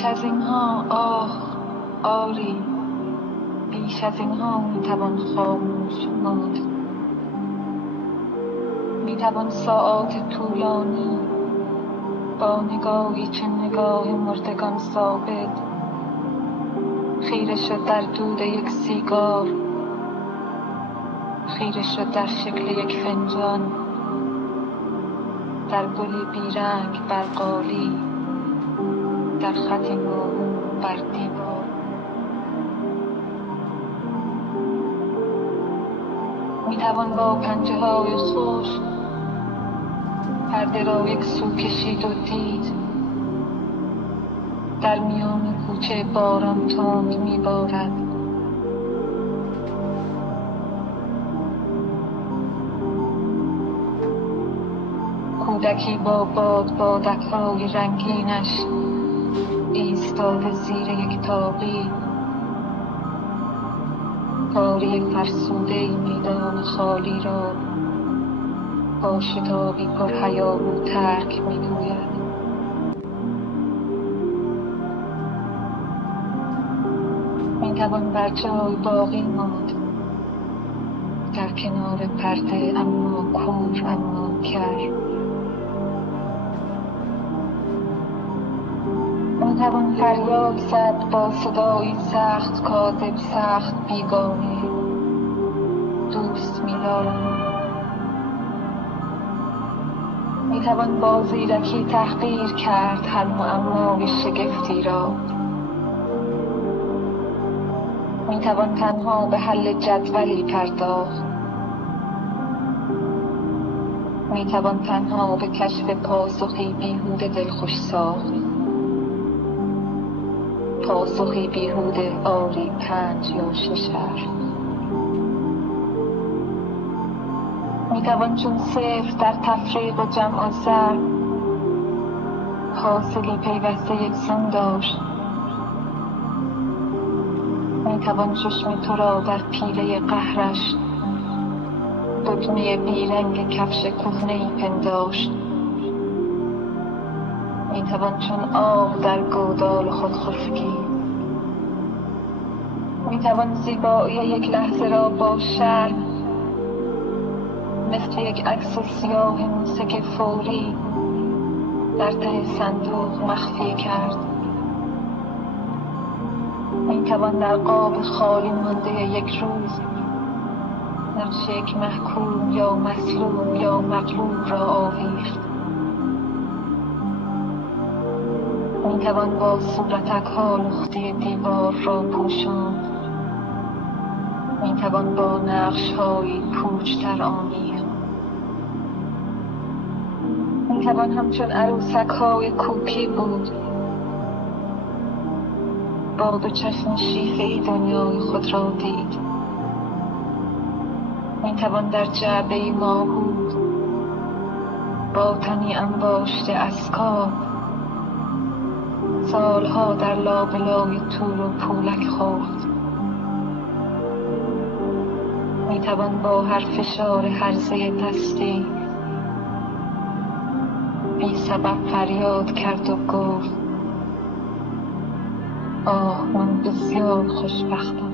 بیش از اینها آری، بیش از اینها میتوان خاموش ماند. میتوان ساعات طولانی با نگاهی چه نگاه مردگان ثابت خیره شد در دود یک سیگار، خیره شد در شکل یک فنجان، در گلی بیرنگ بر قالی، در خطی موهوم بر دیوار. میتوان با پنجه های خشک پرده را یک سو کشید و دید در میان کوچه باران تند میبارد. کودکی با بادک‌های رنگینش ایستاده زیر یک تاقی، کاری فرسوده میدان خالی را با شتابی پر هیاهو ترک می‌گوید. میتوان بر جای باقی ماند، در کنار پرده اما کور اما کر. میتوان فریاد زد با صدایی سخت کاذب، سخت بیگانه، دوست می‌دارم. میتوان با زیرکی تحقیر کرد هر معمای شگفتی را. میتوان تنها به حل جدولی پرداخت. میتوان تنها به کشف پاسخی بیهوده دلخوش ساخت. پاسخی بیهوده آری 5 یا 6 حرف. میتوان چون صفر در تفریق و جمع و ضرب حاصلی پیوسته یکسان داشت. میتوان چشم تو را در پیله قهرش دگمه بیرنگ کفش کهنه‌ای پنداشت. میتوان چون آب در گودال خود خشکی. میتوان زیبایی یک لحظه را با شرم مثل یک عکس سیاه موسک فوری در ته صندوق مخفی کرد. میتوان در قاب خالی مانده یک روز نقش یک محکوم یا مسلوب یا مغلوب را آویخت. میتوان با صورتک‌ها لختی دیوار را پوشاند. میتوان با نقش‌هایی پوچ‌تر آمیخت. میتوان همچون عروسک‌های کوکی بود، با 2 چشم شیفه‌ای دنیای خود را دید. میتوان در جعبه‌ای ماهود با تنی انباشته از کاه سالها در لابلای تور و پولک خفت. میتوان با هر فشار هرزه دستی بی سبب فریاد کرد و گفت آه من بسیار خوشبختم.